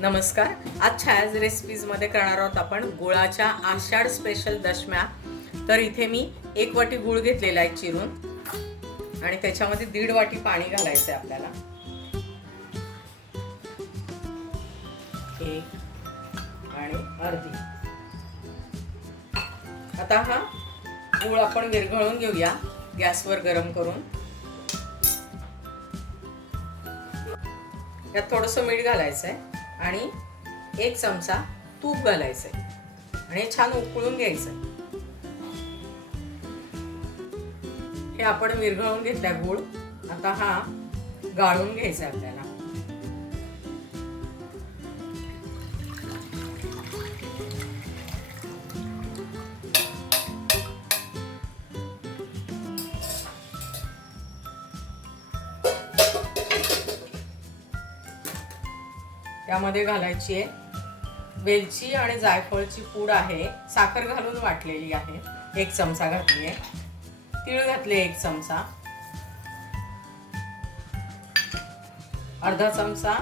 नमस्कार. आज छायाज रेसिपीजमध्ये करणार आहोत आपण गुळाच्या आषाढ स्पेशल दशम्या. तर इथे मी एक वाटी गुळ घेतलेला आहे चिरून. आणि त्याच्यामध्ये दीड वाटी पाणी घालायचं आहे आपल्याला. एक आणि अर्धी. आता हा गुळ आपण विरघळून घेऊया गॅसवर गरम करून. यात थोडंसं मीठ घालायचं आहे आणि एक चमचा तूप घालायचं आहे आणि छान उकळून घ्यायचं हे आपण विरघळून घेतल्या गुळ. आता हा गाळून घ्यायचा आपल्याला. त्यामध्ये घालायची आहे. वेलची आणि जायफळची पूड आहे. साखर घालून वाटलेली आहे. एक चमचा घातली आहे. तीळ घातले एक चमचा. अर्धा चमचा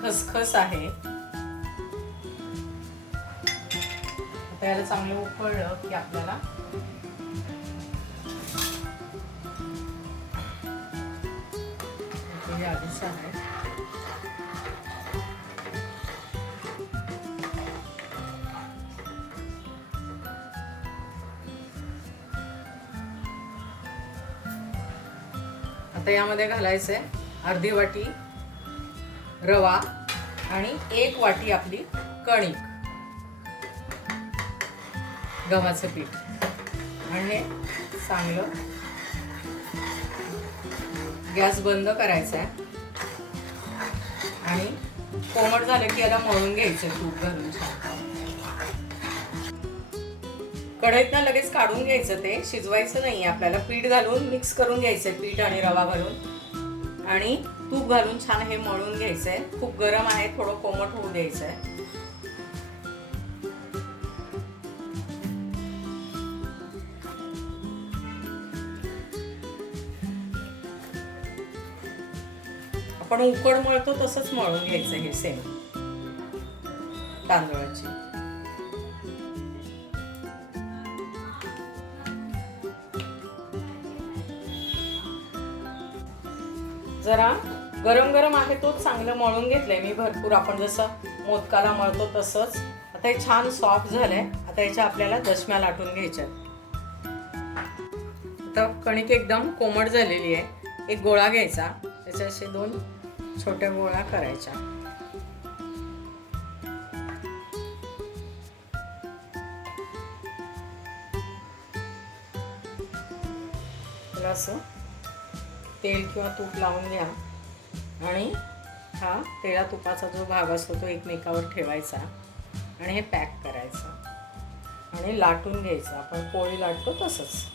खसखस आहे. आता याला चांगलं उकळलं की आपल्याला आधीच आहे. आता यामध्ये घालायचं आहे अर्धी वाटी रवा आणि एक वाटी आपली कणिक. गव्हाचं पीठ. आणि हे चांगलं गॅस बंद करायचा आहे आणि कोमट झालं की याला मळून घ्यायचं तूप घालून छान. कढईतनं लगेच काढून घ्यायचं ते. शिजवायचं नाही आपल्याला. पीठ घालून मिक्स करून घ्यायचंय पीठ आणि रवा घालून आणि तूप घालून छान हे मळून घ्यायचंय. खूप गरम आहे थोडं कोमट होऊ द्यायचंय. आपण उकड मळतो तसंच मळून घ्यायचं हे सेम तांदळाची. जरा गरम गरम आहे तोच चांगलं मळून घेतलंय मी भरपूर. आपण जसं मोदकाला मळतो तसंच. आता हे छान सॉफ्ट झालंय. आता याच्या आपल्याला दशम्या लाटून घ्यायच्या आता कणिक एकदम कोमट झालेली आहे. एक गोळा घ्यायचा. त्याच्या असे दोन छोट्या गोळ्या करायच्या. असं तेल किंवा तूप लावून घ्या. आणि हा तेला तुपाचा जो भाग असतो तो एकमेकावर ठेवायचा आणि हे पॅक करायचं. आणि लाटून घ्यायचं. आपण पोळी लाटतो तसंच.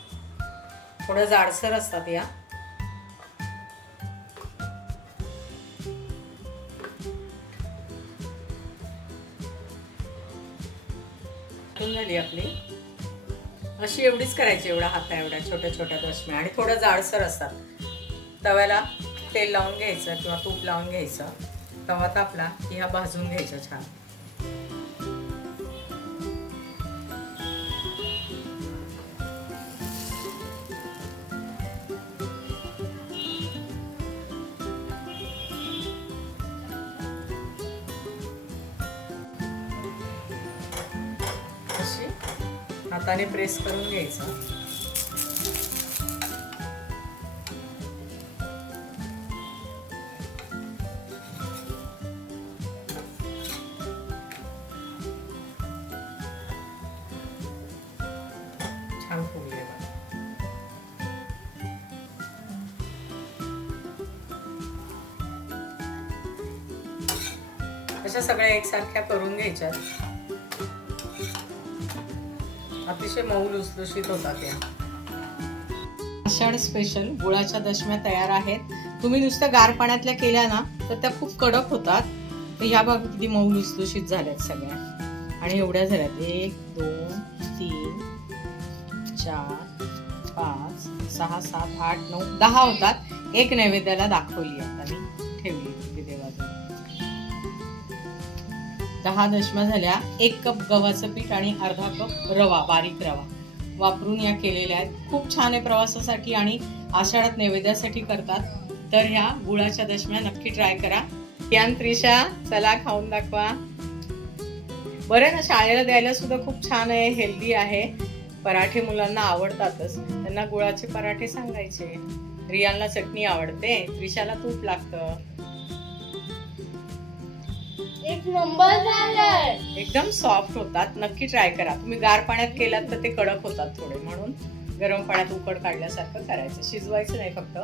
थोडं जाडसर असतात या. झाली आपली. अशी एवढीच करायची एवढा हाता एवढ्या छोट्या छोट्या दशम्या. आणि थोडं जाडसर असतात. तव्याला तेल लावून घ्यायचं किंवा तूप लावून घ्यायचं. तवा तापला की हा भाजून घ्यायचा छान. अशी हाताने प्रेस करून घ्यायचं. अशा सगळ्या एकसारख्या करून घ्यायच्या. अतिशय मऊ लुसलुशीत होतात या. आषाढ स्पेशल गुळाच्या दशम्या तयार आहेत. तुम्ही नुसत्या गार पाण्यातल्या केल्या ना तर त्या खूप कडक होतात. तर ह्या बघा किती मऊ लुसलुशीत झाल्यात सगळ्या. आणि एवढ्या झाल्यात. एक दोन तीन चार पाच सहा सात आठ नऊ दहा होतात. एक नैवेद्याला दाखवली आता मी. दहा दशमा झाल्या एक कप गव्हाचं पीठ आणि अर्धा कप रवा बारीक रवा. वापरून या केलेल्या आहेत. खूप छान आहे प्रवासासाठी आणि आषाढात नैवेद्यासाठी करतात. तर ह्या गुळाच्या दशम्या नक्की ट्राय करा. यान त्रिशा चला खाऊन दाखवा. बरं ना शाळेला द्यायला सुद्धा खूप छान आहे हेल्दी आहे. पराठे मुलांना आवडतातच. त्यांना गुळाचे पराठे सांगायचे. रियानला चटणी आवडते. त्रिशाला तूप लागतं. एक नंबर झालं एकदम सॉफ्ट होतात. नक्की ट्राय करा. तुम्ही गार पाण्यात केलात तर ते कडक होतात थोडे. म्हणून गरम पाण्यात उकड काढल्यासारखं करायचं. शिजवायचं नाही फक्त.